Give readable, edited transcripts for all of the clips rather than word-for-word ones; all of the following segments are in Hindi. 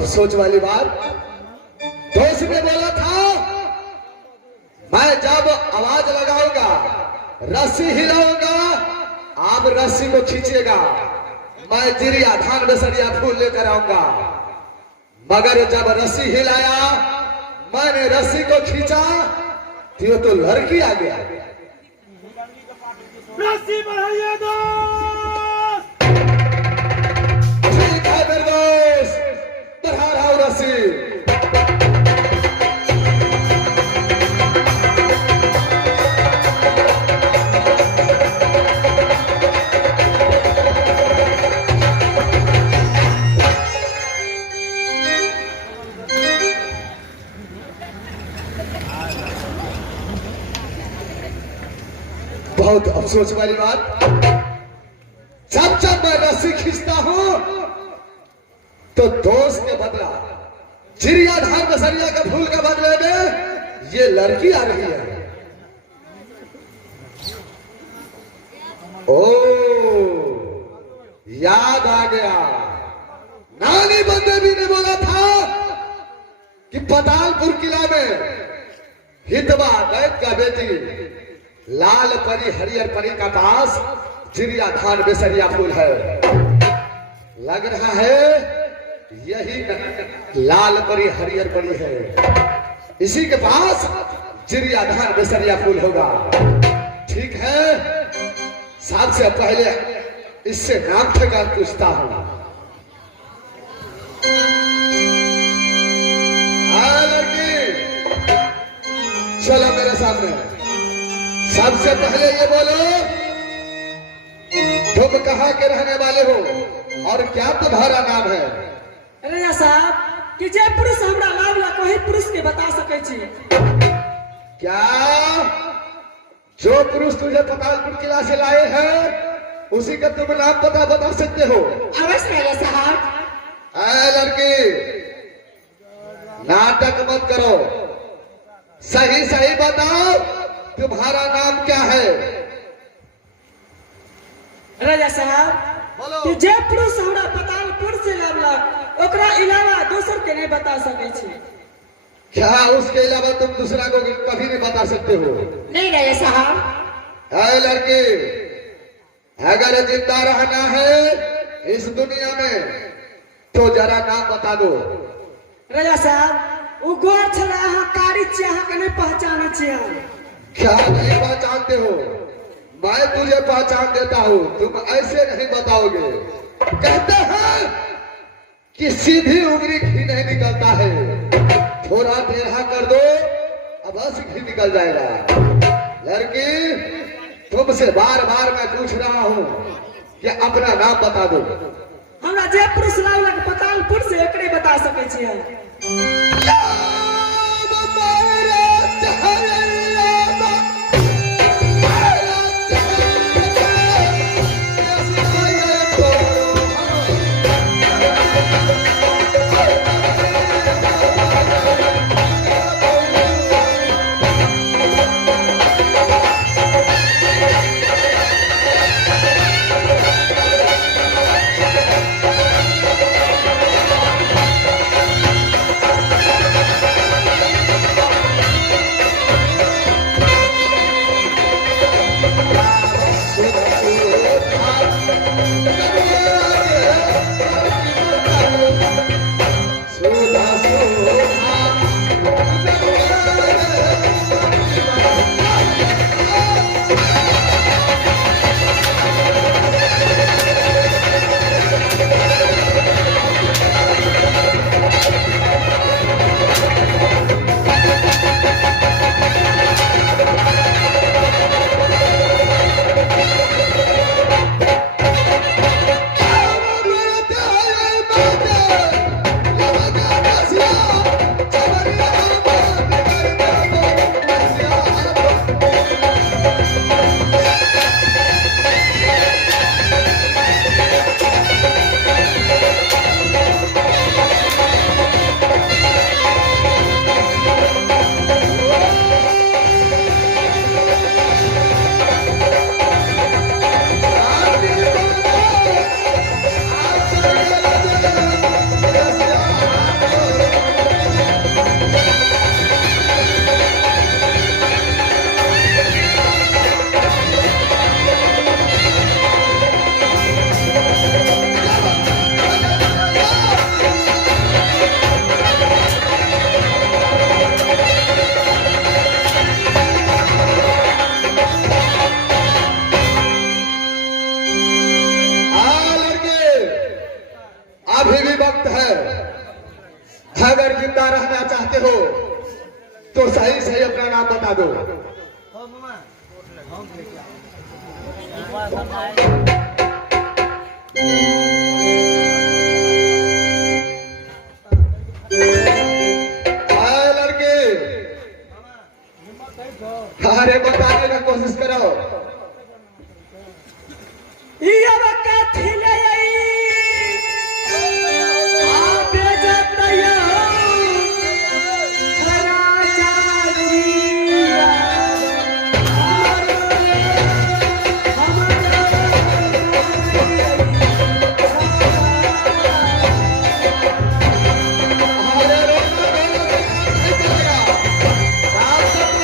अफसोस वाली बात, दोस्त ने बोला था मैं जब आवाज लगाऊंगा, रस्सी हिलाऊंगा, आप रस्सी को खींचेगा, मैं जिरिया धान बेसरिया फूल लेकर आऊंगा। मगर जब रस्सी हिलाया, मैंने रस्सी को खींचा तो लड़की आ गया। रस्सी बढ़ाइए दोस्त। ठीक है मेरे दोस्त, बढ़ा रहा हूं रस्सी। बहुत अफसोस वाली बात, जब मैं रस्सी खींचता हूं तो दोस्त के बदला, चिड़िया धार बसरिया के फूल के बदले में ये लड़की आ रही है। ओ याद आ गया, नानी बंदेवी ने बोला था कि पतालपुर किला में हितवा दैत का बेटी लाल परी हरियर परी का पास चिड़िया धान बेसरिया फूल है। लग रहा है यही लाल परी हरियर परी है, इसी के पास चिड़िया धान बेसरिया फूल होगा। ठीक है, सबसे पहले इससे नाम ठेकान पूछता हूं। लड़की चलो मेरे सामने। सबसे पहले ये बोलो, तुम कहाँ के रहने वाले हो और क्या तुम्हारा नाम है? राजा साहब कि जे पुरुष हमरा नाम ला कोई पुरुष के बता सके छी। क्या जो पुरुष तुझे पतालपुर किला से लाए हैं उसी का तुम नाम बता सकते हो? अवश्य राजा साहब। लड़की नाटक मत करो, सही सही बताओ तुम्हारा नाम क्या है? राजा साहब कि जे पुरुष हमरा पतालपुर से लावलक ओकरा अलावा दूसर के नहीं बता सके छी। क्या उसके अलावा तुम दूसरा को कभी नहीं बता सकते हो? नहीं राजा साहब। लड़की, अगर जिंदा रहना है इस दुनिया में तो जरा नाम बता दो। राजा साहब वो गोर छला कारी चाह के नहीं पहचाने छी। क्या नहीं पहचानते हो? मैं तुझे पहचान देता हूँ, तुम ऐसे नहीं बताओगे। कहते हैं कि सीधी उंगली घी नहीं निकलता है, थोड़ा टेढ़ा कर दो अब बस घी निकल जाएगा। लड़की, तुमसे बार बार मैं पूछ रहा हूँ कि अपना नाम बता दो। हमरा जे पुरुष लावलक पतालपुर से एकरे बता सके छी। अभी भी वक्त है। अगर जिंदा रहना चाहते हो तो सही सही अपना नाम बता दो। आए लड़के, अरे बताने का कोशिश करो। ये बका थिले आबे जतया राजा जिया अरे रोना नहीं चलेगा। साफ साफ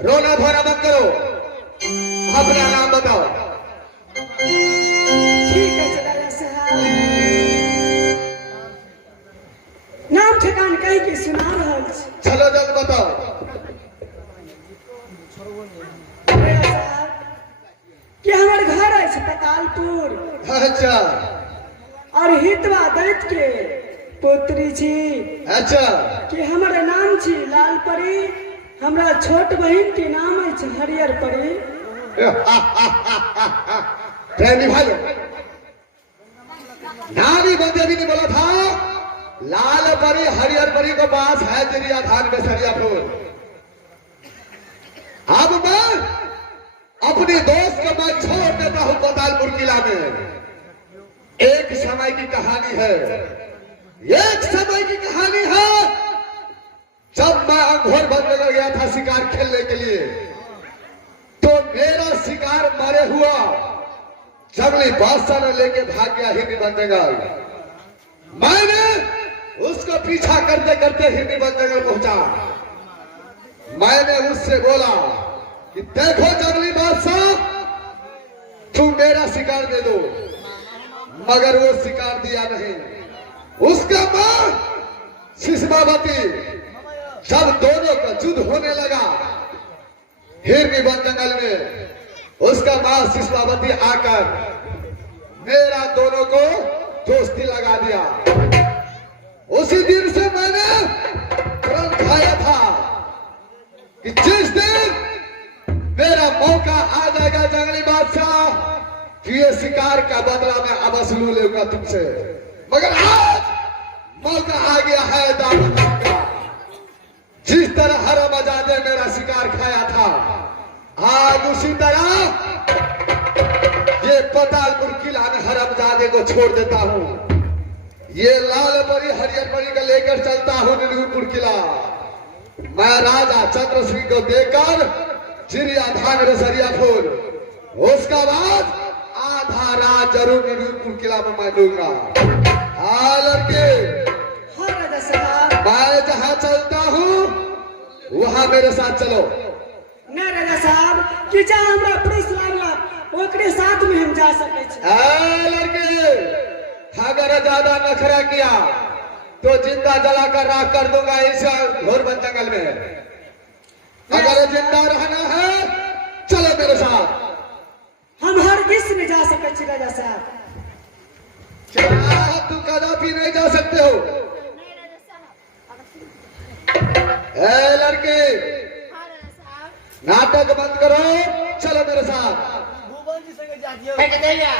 रोना धोना मत करो, अपना नाम बताओ। ठीक है चला साहब, नाम ठिकान कहीं के सुना रहल छी। चलो जल्द बताओ। कि हमार घर है पतालपुर अच्छा और हितवा दैत के पुत्री छी। अच्छा कि हमारे नाम छी लाल परी, हमरा छोट बहन के नाम है हरियर परी। प्रेमी भाई, नानी बंदे भी नहीं बोला था। लाल परी हरियर परी को पास है जिरिया धान में सरिया फूल। अब मैं अपने दोस्त को मैं छोड़ देता हूं पतालपुर किला में। एक समय की कहानी है, एक समय की कहानी है जब मैं अंघोर बनने गया था शिकार खेलने के लिए, तो मेरा शिकार मरे हुआ जंगली बादशाह ने लेके भाग गया हिंदी बंदरगाह। मैंने उसको पीछा करते करते हिंदी बंदरगाह पहुंचा। मैंने उससे बोला कि देखो जंगली बादशाह, तुम मेरा शिकार दे दो, मगर वो शिकार दिया नहीं। उसका मां शिशमावती, जब दोनों का युद्ध होने लगा हिरनी वन जंगल में, उसका मां शिशमावती आकर मेरा दोनों को दोस्ती लगा दिया। उसी दिन से मैंने प्रण खाया था कि जिस दिन मेरा मौका आ जाएगा जंगली बादशाह, कि ये शिकार का बदला मैं अब वसूल लूंगा तुमसे। मगर आज मौका आ गया है दाऊद का। जिस तरह हरमजादे मेरा शिकार खाया था, आज उसी तरह ये पतालपुर किला में हरमजादे को छोड़ देता हूं। ये लाल परी हरियर परी का लेकर चलता हूं नीलपुर किला। मैं राजा चंद्र सिंह को देकर चिड़िया धान रसरिया फूल, उसका बाद आधा रात जरूर नीलपुर किला में मैं दूंगा। हाँ लड़के, मैं जहां चलता हूं वहां मेरे साथ चलो। नहीं राजा साहब, कि जहाँ हमरा पुरुष लागला ओकरे साथ में हम जा सके छी। लड़के, अगर ज्यादा नखरा किया तो जिंदा जलाकर राख कर दूंगा इस घोर वन जंगल में। अगर जिंदा रहना है चलो मेरे साथ। हम हरगिज नहीं जा सके छी राजा साहब। क्या तुम कदापि नहीं जा सकते हो? ए लड़के, नाटक बंद करो, चलो मेरे साथ। भूवन जी संगे जा दियो है के दैया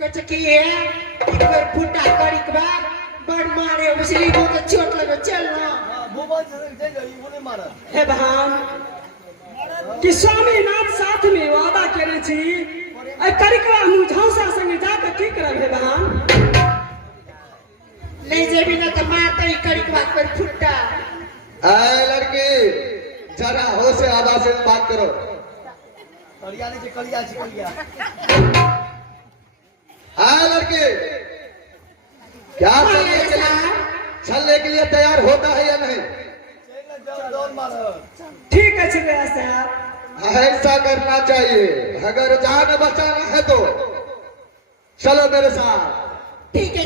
कुछ किए एक बार फुटा करी के बाद बड़ मारे उछली को तो चोट लगे चल ना। हां भूवन जी संगे जा ई बोले मार हे भगवान कि स्वामीनाथ साथ में वादा करे छी ए करिकवा मुझौसा संगे जाके की करब हे भगवान। नहीं जेबी ना तो मारते ही करी के बाद पर फुटा। ए लड़की, जरा होश से आवाज से बात करो। कलिया ने कलिया छी कलिया। ए लड़की, क्या चलने के लिए तैयार होता है या नहीं? चल जाओ दौड़ मार। ठीक है राजा साहब। ऐसा करना चाहिए। अगर जान बचाना है तो चलो मेरे साथ। ठीक है